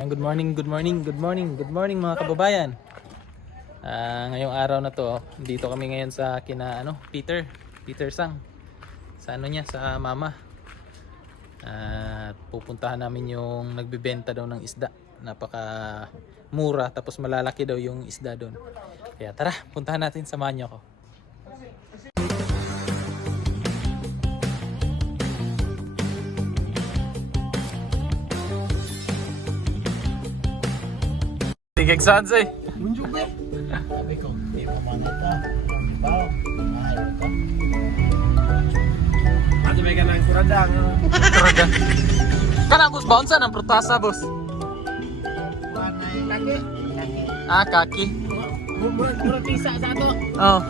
Good morning, good morning, good morning, good morning mga kababayan. Ngayong araw na to, dito kami ngayon sa Peter Sang. Sa niya, sa mama. At pupuntahan namin yung nagbebenta daw ng isda. Napaka mura tapos malalaki daw yung isda doon. Kaya tara, puntahan natin, samahan niyo ako. Tigig Sansay. Munjuk be. Sabi ko, di mo manita. Di ba? Mahal ka. Ate may ganang kuradang. Kuradang. Kana boss, baon saan ang prutasa boss? Kaki. Kaki. Murag tisa sa ato. Oh.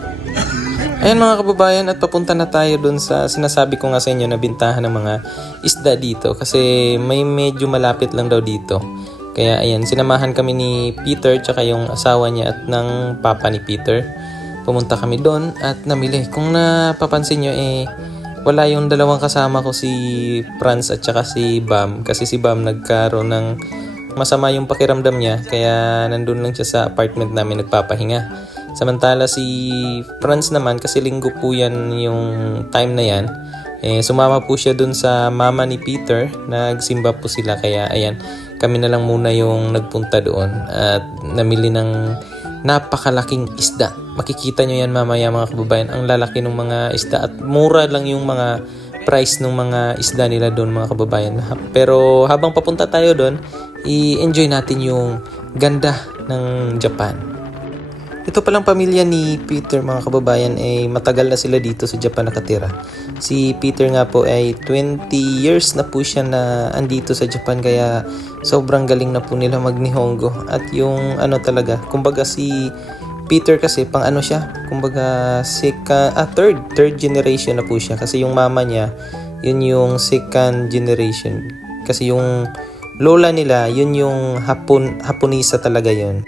Ayan mga kababayan, at papunta na tayo dun sa sinasabi ko nga sa inyo na bintahan ng mga isda dito kasi may medyo malapit lang daw dito. Kaya ayan, sinamahan kami ni Peter tsaka yung asawa niya at ng papa ni Peter. Pumunta kami doon at namili. Kung napapansin nyo wala yung dalawang kasama ko, si Franz at tsaka si Bam. Kasi si Bam nagkaroon ng masama yung pakiramdam niya, kaya nandun lang siya sa apartment namin nagpapahinga. Samantala si Franz naman, kasi linggo po yan yung time na yan, sumama po siya dun sa mama ni Peter. Nagsimba po sila, kaya ayan, kami na lang muna yung nagpunta doon at namili ng napakalaking isda. Makikita nyo yan mamaya mga kababayan, ang lalaki ng mga isda at mura lang yung mga price ng mga isda nila doon mga kababayan. Pero habang papunta tayo doon, i-enjoy natin yung ganda ng Japan. Ito palang pamilya ni Peter mga kababayan matagal na sila dito sa Japan nakatira. Si Peter nga po ay 20 years na po siya na andito sa Japan, kaya sobrang galing na po nila mag-Nihongo. At yung talaga, kumbaga si Peter kasi pang siya, kumbaga third generation na po siya, kasi yung mama niya yun yung second generation, kasi yung lola nila yun yung Haponisa talaga yun.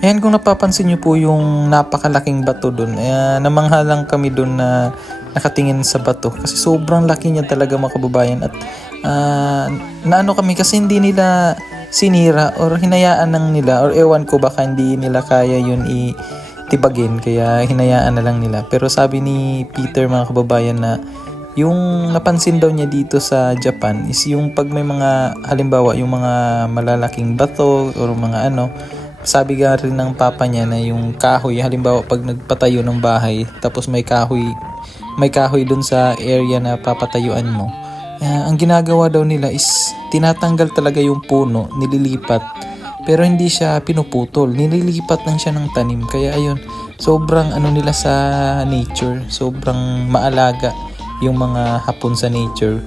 Ayan, kung napapansin nyo po yung napakalaking bato dun, namangha lang kami dun na nakatingin sa bato kasi sobrang laki niya talaga mga kababayan. At naano kami kasi hindi nila sinira or hinayaan lang nila, or ewan ko, baka hindi nila kaya yun itibagin kaya hinayaan na lang nila. Pero sabi ni Peter mga kababayan na yung napansin daw niya dito sa Japan is yung pag may mga, halimbawa yung mga malalaking bato or mga sabi nga rin ng papa niya na yung kahoy, halimbawa pag nagpatayo ng bahay tapos may kahoy dun sa area na papatayuan mo, ang ginagawa daw nila is tinatanggal talaga yung puno, nililipat, pero hindi siya pinuputol, nililipat lang siya ng tanim. Kaya ayun, sobrang nila sa nature, sobrang maalaga yung mga Hapon sa nature.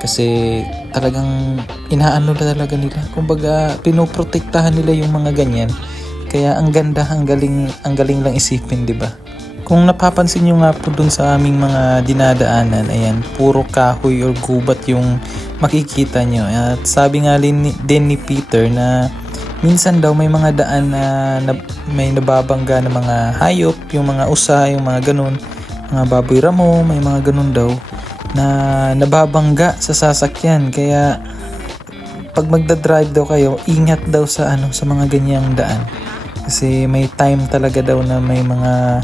Kasi talagang inaano na talaga nila. Kumbaga, pinoprotektahan nila yung mga ganyan. Kaya ang ganda, ang galing lang isipin, 'di ba? Kung napapansin niyo nga po dun sa aming mga dinadaanan, ayan, puro kahoy or gubat yung makikita niyo. At sabi nga din ni Peter na minsan daw may mga daan na may nababangga na mga hayop, yung mga usa, yung mga ganun, mga baboy ramo, may mga ganun daw na nababangga sa sasakyan. Kaya pag magda-drive daw kayo, ingat daw sa sa mga ganyang daan, kasi may time talaga daw na may mga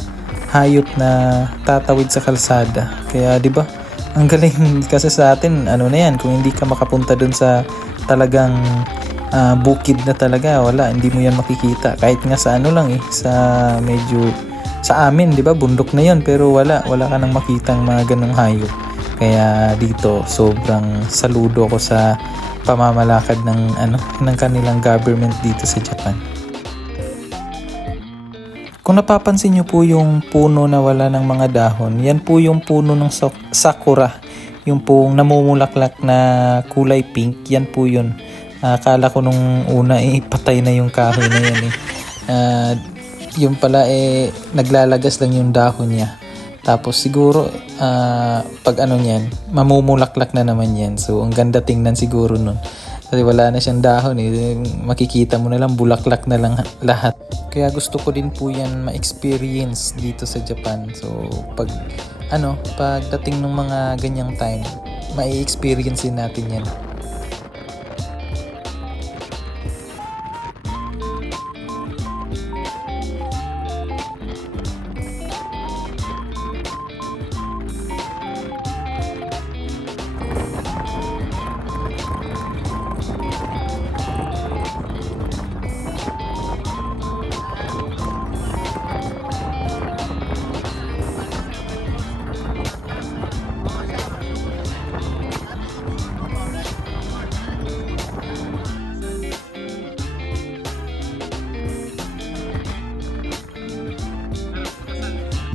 hayop na tatawid sa kalsada. Kaya 'di ba, ang galing kasi sa atin na yan, kung hindi ka makapunta dun sa talagang bukid na talaga, wala, hindi mo yan makikita. Kahit nga sa lang sa medyo sa amin, 'di ba, bundok na 'yon, pero wala ka nang makitang mga ganung hayop. Kaya dito sobrang saludo ko sa pamamalakad ng kanilang government dito sa Japan. Kung napapansin niyo po yung puno na wala ng mga dahon, yan po yung puno ng sakura. Yung pong namumulaklak na kulay pink, yan po yun. Akala ko nung una patay na yung kahoy na yan yung pala naglalagas lang yung dahon niya. Tapos siguro pag niyan, mamumulaklak na naman yan. So ang ganda tingnan siguro nun. Kasi wala na siyang dahon makikita mo na lang, bulaklak na lang lahat. Kaya gusto ko din po yan ma-experience dito sa Japan. So pagdating ng mga ganyang time, ma-experience din natin yan.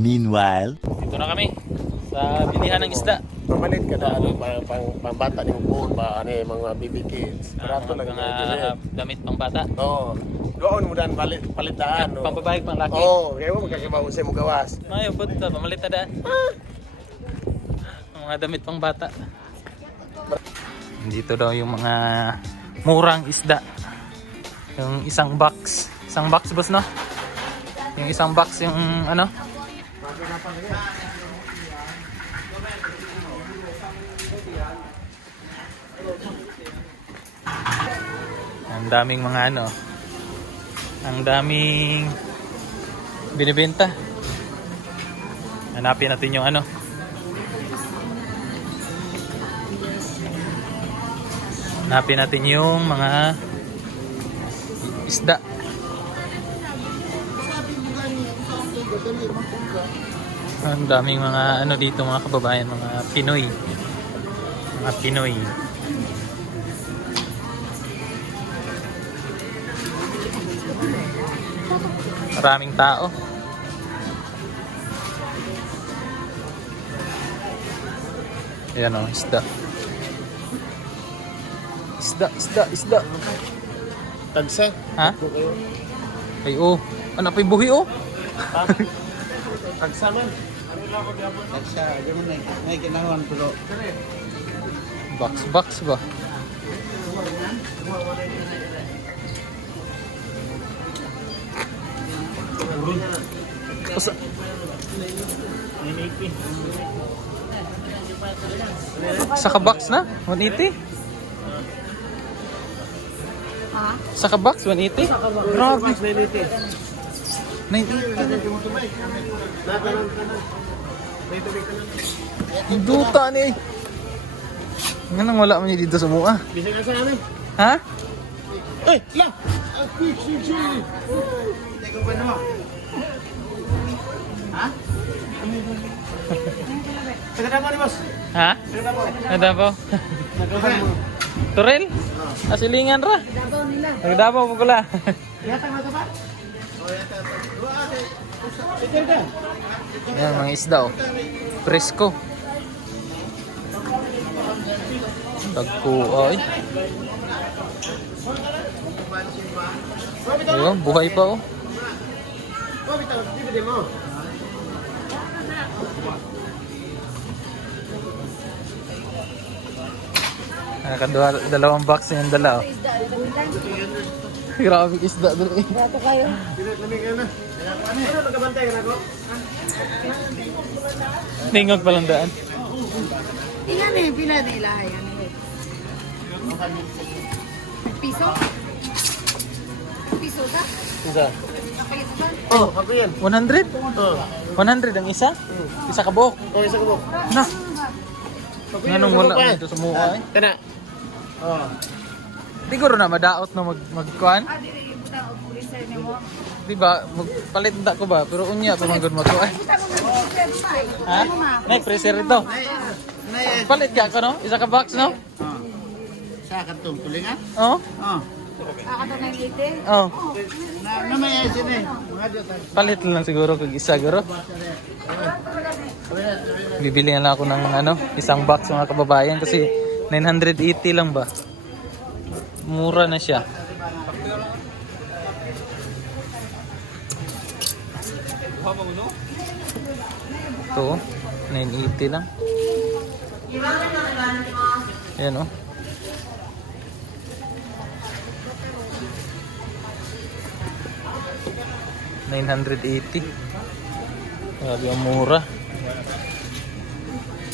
Meanwhile, Dito na kami sa bilihan ng isda. Mamalit ka na, ano, pang bata ni Mupon, mga baby kids. Barato lang Mga yung damit pang bata. Oo. Doon mo dan palitaan. Pang babae, pang laki. Oo, kaya mo magkakabausay mo gawas. Mayo po ito, pamalit na daan. Mga damit pang bata. Dito daw yung mga murang isda. Yung isang box. Isang box boss, no? Yung isang box yung ano? Ang daming mga ano. Ang daming binibenta. Hanapin natin yung ano. Hanapin natin yung mga isda. Ang daming mga ano dito mga kababayan, mga Pinoy. Mga Pinoy. Maraming tao. Ayan o, isda. Isda. Tagsa. Ha? Ay, oh. Ano pa yung buhi, oh? Tagsa man. Tagsa, di mo may kinahon pero Box ba? Sa box na? 180? Ha? Sa box 180? Grabe. 90. Duta ni. Nga nang wala man niya dito sa mua. bisa nga sa namin. Ha? Eh, la. Quick. Teka ba naman? Ha? Sagada mo ni boss. Ha? Sagada mo. Ada po? Nagkahan mo. Turel? Asilingan ra. Dabaw nila. Nagdabaw po kula. Yata mo ba? Ito ka. Yan, mga isda oh. Presko. Dagko ay. Ayun, buhay pa oh. Oh, bitaw, di mo. Dalawang box yung dala oh. Isda, ibutan. Grabe isda doon eh. Bato kayo. Lamig ka na. Ano magkabantay ka na ko? Tingog palang daan. Ilan eh, pila nila. Yan eh. Piso? Piso ka? Isa. Piso ka? Oh, ako yan. 100? Oh. 100 ang isa? Isa ka buhok. Oh, isa ko po. Na. Nganong wala mo dito sa mukha eh. Kana. Oh. Siguro na madaot na magkuhan. Ah, dili ibutan o pulisan niyo mo. Diba, magpalit na ko ba? Pero unya pa manggod mo to ay. Ibutan mo mag-freezer. Ha? Ano ma? Nay, freezer ito. Palit ka no? Isa ka box no? Sa katong tulingan? Oh? Oh. Kakato na yung ite. Oh. Na may asin eh. Mga dito. Palit lang siguro kag isa guro. Bibili na lang ako ng ano, isang box mga kababayan kasi 980 lang ba? Mura na siya. Ito, 980 lang. Ayan oh. $980. Grabe ang mura.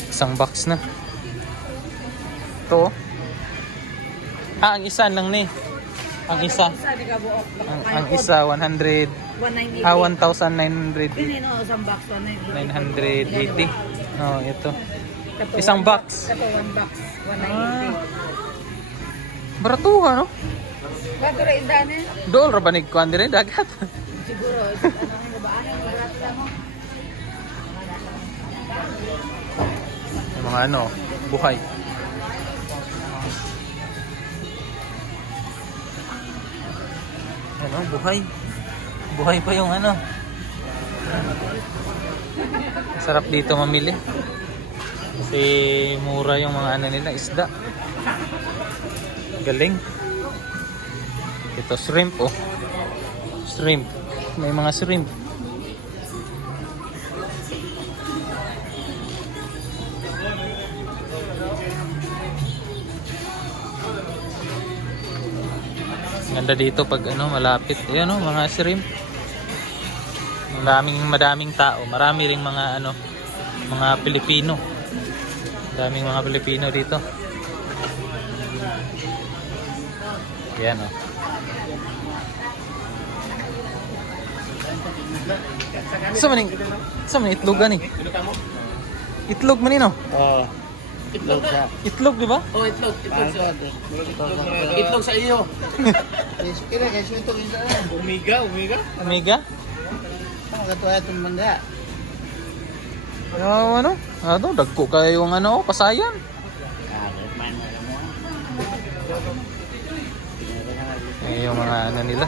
Isang box na. Ito. Ang isa lang ni. Ang isa. Isa di ka buok. Ang isa 100. 190. 1,980. Dili no, isang box 190. 980. Oh, ito. Isang box. Kato one box. 190. Baratuha, no? Bago rin daan eh. Dool ra ba ni kuan dire dagat? Siguro, ano yung babaan yung barat mo. Yung mga ano, buhay. Ano, buhay. Buhay pa yung ano. Sarap dito mamili. Kasi mura yung mga ano nila, isda. Galing. Ito shrimp oh. Shrimp. May mga shrimp. Ganda dito pag ano malapit. Ayan oh, mga shrimp. Madaming tao. Marami ring mga ano, mga Pilipino. Daming mga Pilipino dito. Ayan oh. Sa maning itlog ani. Itlog man no? Oh. Itlog siya. Itlog di ba? Oh, itlog siya. Itlog sa iyo. Umiga. Omega? Ano? Ano? Dagko kayo yung ano, pasayan. Yung mga ano nila.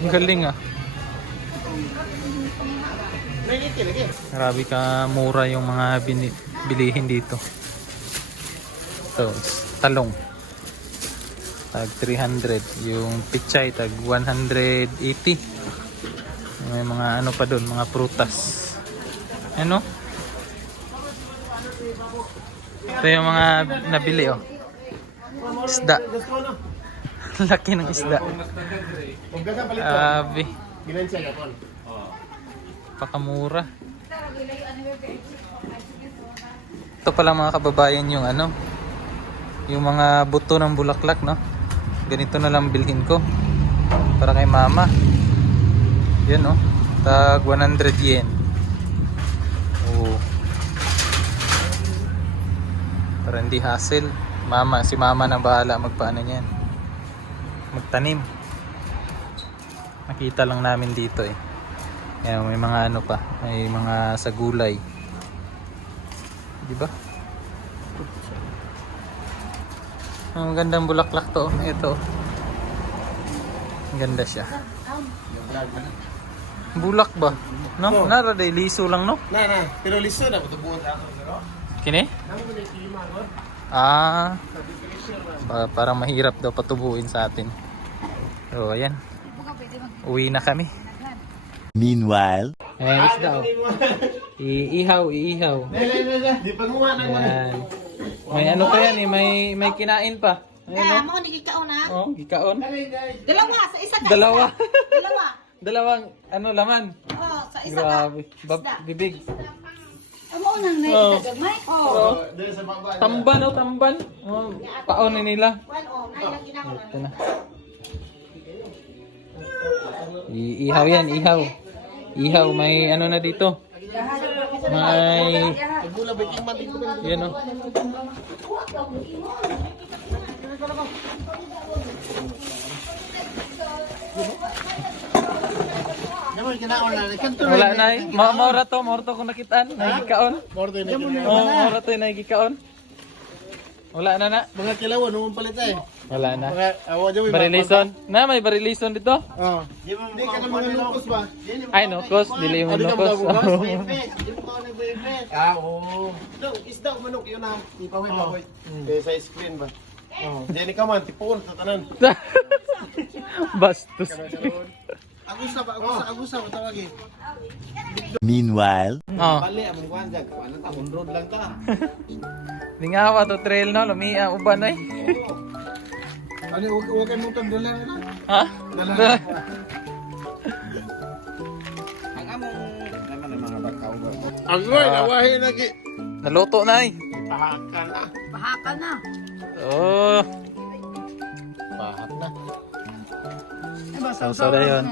Ang galing ah. Grabe ka mura yung mga bilihin dito. So, talong. Tag 300. Yung pichay tag 180. May mga ano pa doon, mga prutas. Ano? Ito yung mga nabili oh. Isda. Laki ng isda. Grabe. Pakamura. Ito pala mga kababayan yung ano, yung mga buto ng bulaklak, no? Ganito na lang bilhin ko para kay mama. Yan oh, tag 100 yen. Oh. Para hindi hassle. Si mama na bahala magpaano niyan. Magtanim. Nakita lang namin dito eh. Yan, may mga ano pa, may mga sa gulay. Di ba? Ang gandang bulaklak to. Ito. Ang ganda siya. Bulak ba? No? Nara day liso lang no? Na. Pero liso na tubuan sa ako, no? Kini? Parang mahirap daw patubuin sa atin. So, ayan. Uwi na kami. Meanwhile, Ayan, isda oh. Iihaw. Di pa gumawa ng Ayan. May ano pa yan eh, may kinain pa. Ayan Mo ni gikaon ha. oh. Oh, gikaon. Dalawa sa isa ka. Dalawa. Dalawa. Dalawang ano laman. Oh, sa isa ka. Grabe. Bibig. Amo nang Oh. nagdagmay. Oh. Oh. Tamban oh, tamban. Oh, paon nila. One oh, nay lang ginako. Ito na. Ihaw yan, ihaw. Ihaw, may ano na dito. May... Yan o. Wala na eh. Maura to kung nakitaan. Nagikaon. Maura to nagikaon. Wala na na. Mga kilawan, naman palit eh. Wala na. Awa dyan, Barilison. Na, may barilison dito. Oh. Hindi ka na mga lukos ba? Ay, no, cos. Dili mo Hindi ka nukos. Oo. Isda o manok, yun na. Ipahoy. Sa screen ba? Diyan ka man, tipuon sa tanan. Bastos. Agusa ba tawagin? meanwhile, Oh. Bali, among kwanjag. Ano ta, on road lang ta. Lingawa to trail no, lumia uban ay. Ano, huwag kayo mong dala na. Ha? Agoy, nawahin lagi. Naluto na ay. Pahakan na. Bahaka na. Oh. Pahak na. Sausaw na yun.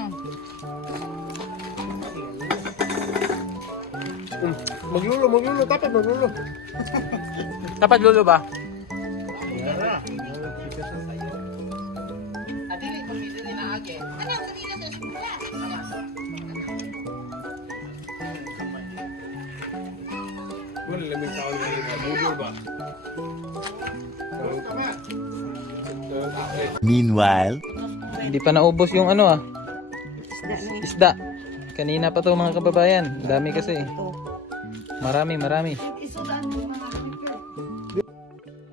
Maglulo, tapat maglulo. Dapat lulo ba? Wala lamig taon na yun. Maglulo ba? meanwhile, Hindi pa naubos yung ano ah. Isda. Kanina pa to mga kababayan. Dami kasi. Marami. Isudaan mo mga kapitbahay.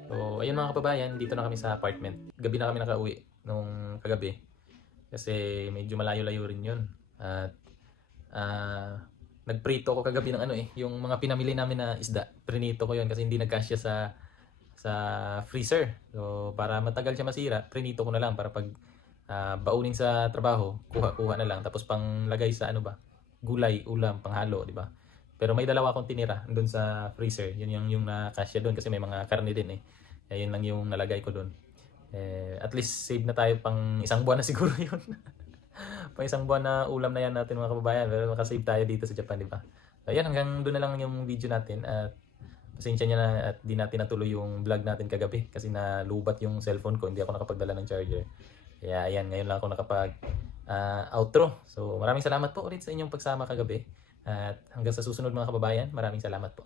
So, ayun mga kababayan, dito na kami sa apartment. Gabi na kami nakauwi nung kagabi. Kasi medyo malayo-layo rin yun. At nagprito ko kagabi ng yung mga pinamili namin na isda. Prinito ko yun kasi hindi nagkasya sa freezer. So, para matagal siya masira, prinito ko na lang para pag baunin sa trabaho, kuha na lang. Tapos panglagay sa gulay, ulam, panghalo, di ba? Pero may dalawa akong tinira doon sa freezer. Yun yung nakasya doon kasi may mga karne din eh. Kaya yun lang yung nalagay ko doon. At least save na tayo pang isang buwan na siguro yun. Pang isang buwan na ulam na yan natin mga kababayan. Pero makasave tayo dito sa Japan, di ba? So, ayan, hanggang doon na lang yung video natin. At pasensya nyo na at di natin natuloy yung vlog natin kagabi. Kasi nalubat yung cellphone ko. Hindi ako nakapagdala ng charger. Kaya ayan, ngayon lang ako nakapag outro. So maraming salamat po ulit sa inyong pagsama kagabi. At hanggang sa susunod mga kababayan, maraming salamat po.